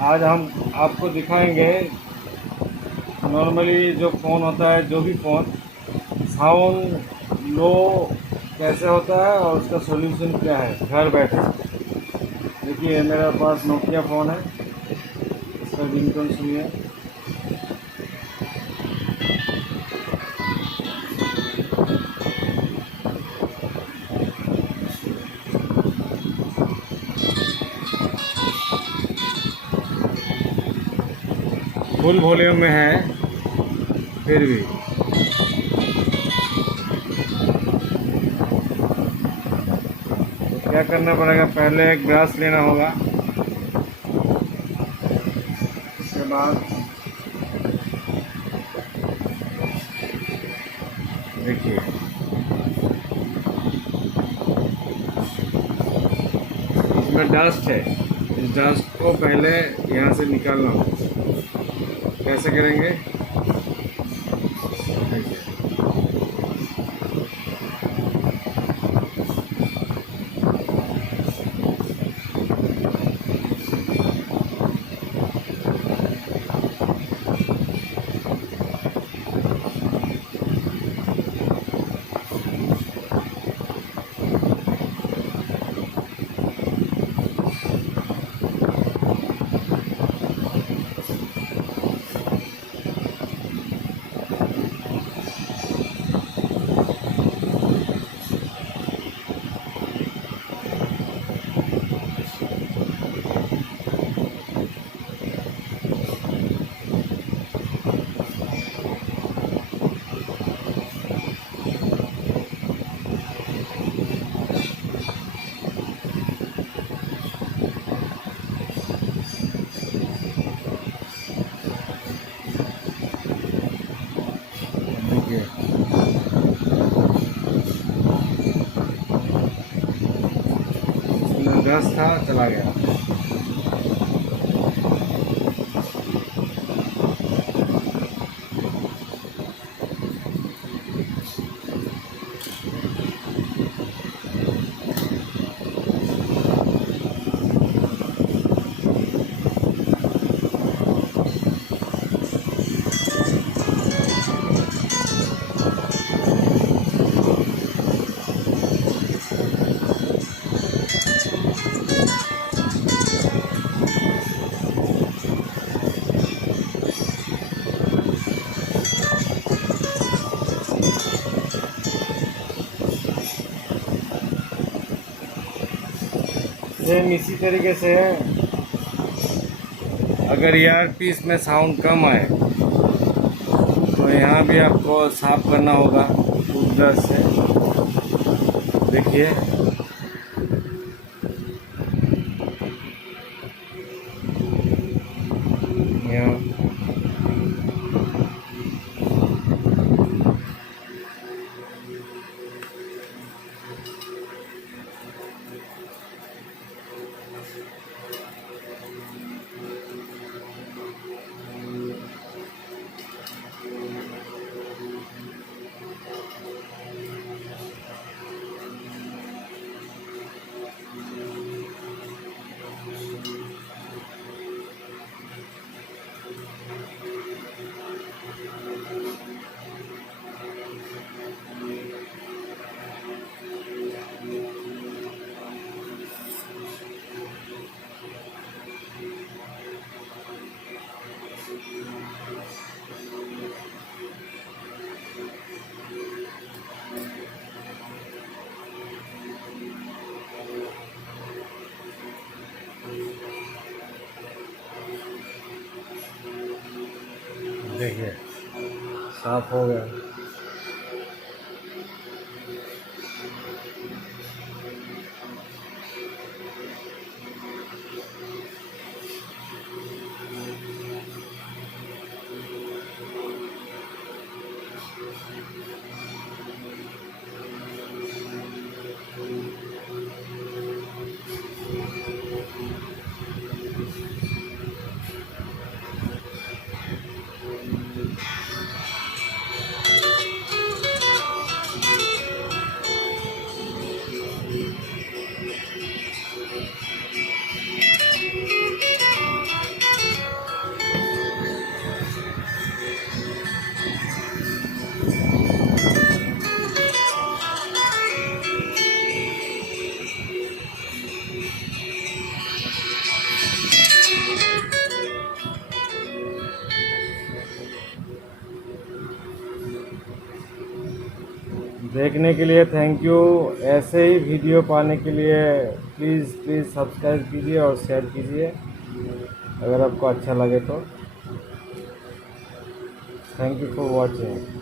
आज हम आपको दिखाएंगे नॉर्मली जो फ़ोन होता है, जो भी फ़ोन साउंड लो कैसे होता है और उसका सॉल्यूशन क्या है घर बैठे। देखिए मेरे पास नोकिया फ़ोन है, इसका रिंगटोन सुनिए। फुल वॉल्यूम में है फिर भी। क्या करना पड़ेगा, पहले एक ब्रश लेना होगा, उसके बाद देखिए इसमें डस्ट है, इस डस्ट को पहले यहाँ से निकालना होगा। कैसे करेंगे देखिए। देखिए इसमें डस्ट था, चला गया। सेम इसी तरीके से है। अगर ईयर पीस में साउंड कम आए तो यहाँ भी आपको साफ करना होगा टूथब्रश से। देखिए यहाँ देखिए साफ हो गया। देखने के लिए थैंक यू। ऐसे ही वीडियो पाने के लिए प्लीज़ सब्सक्राइब कीजिए और शेयर कीजिए अगर आपको अच्छा लगे तो। Thank you for watching.